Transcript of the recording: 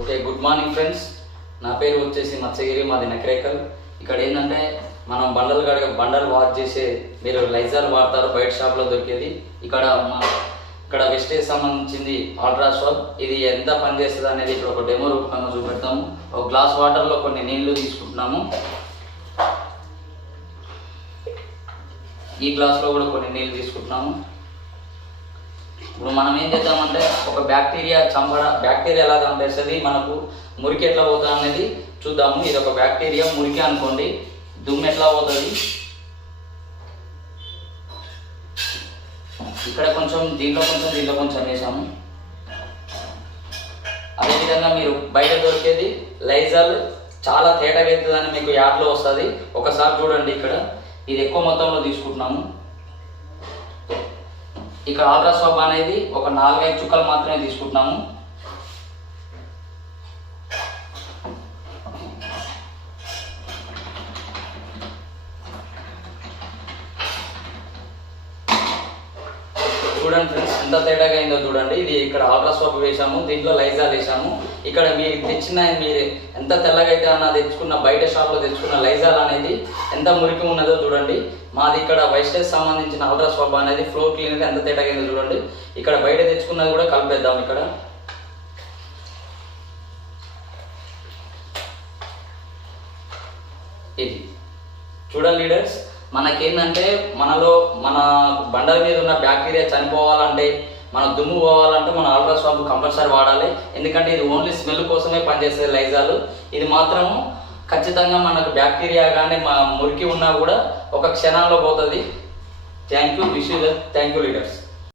Okay good morning friends. నా పేరు వచ్చేసి మత్స్యగిరి మాది నకరేకల్. ఇక్కడ ఏంటంటే మనం బండలు కడిగ బండలు వాష్ చేసే మీరు లైజాల్ వాడతారు బయట షాప్లో దొరికేది. ఇక్కడ ఇక్కడ వెస్టేజ్ సంబంధించింది ఆల్ట్రా షాప్. ఇది ఎంత పని చేస్తుంది అనేది ఇక్కడ ఒక డెమో రూపకంగా చూపెడతాము. ఒక గ్లాస్ వాటర్లో కొన్ని నీళ్ళు తీసుకుంటున్నాము. ఈ గ్లాస్లో కూడా కొన్ని నీళ్ళు తీసుకుంటున్నాము. ఇప్పుడు మనం ఏం చేద్దామంటే ఒక బ్యాక్టీరియా చంపడ బ్యాక్టీరియా ఎలా చంపేస్తుంది? మనకు మురికి ఎట్లా పోతుంది అనేది చూద్దాము. ఇది ఒక బ్యాక్టీరియా మురికి అనుకోండి. దుమ్ము ఎట్లా పోతుంది? ఇక్కడ కొంచెం దీంట్లో కొంచెం దీంట్లో కొంచెం వేసాము. అదేవిధంగా మీరు బయట దొరికేది లైజాల్ చాలా తేటగా అవుతుందని మీకు యాప్లో వస్తుంది. ఒకసారి చూడండి ఇక్కడ. ఇది ఎక్కువ మొత్తంలో తీసుకుంటున్నాము. ఇక్కడ ఆల్ట్రా సోప్ అనేది ఒక నాలుగైదు చుక్కలు మాత్రమే తీసుకుంటున్నాము. చూడండి ఫ్రెండ్స్ ఎంత తేడాగా అయిందో చూడండి. ఇది ఇక్కడ ఆల్ట్రా సోప్ వేసాము దీంట్లో లైజాల్ వేసాము ఇక్కడ మీరు తెచ్చిన మీరు ఎంత తెల్లగా అయితే అన్న తెచ్చుకున్న బయట షాప్లో తెచ్చుకున్న లైజాల్ అనేది ఎంత మురికి ఉన్నదో చూడండి. మాది ఇక్కడ వైస్టేజ్ సంబంధించిన ఆల్ట్రా సోప్ అనేది ఫ్లోర్ క్లీనర్ ఎంత తేడాగా అయిందో చూడండి. ఇక్కడ బయట తెచ్చుకున్నది కూడా కలిపేద్దాం ఇక్కడ. ఇది. చూడండి లీడర్స్ మనకేంటంటే మనలో మన బండల మీద ఉన్న బ్యాక్టీరియా చనిపోవాలంటే మన దుమ్ము పోవాలంటే మన ఆల్ట్రా స్వాబ్ కంపల్సరీ వాడాలి. ఎందుకంటే ఇది ఓన్లీ స్మెల్ కోసమే పనిచేసే లైజాలు. ఇది మాత్రము ఖచ్చితంగా మనకు బ్యాక్టీరియా కానీ మా మురికి ఉన్నా కూడా ఒక క్షణంలో పోతుంది. Thank you wish thank you leaders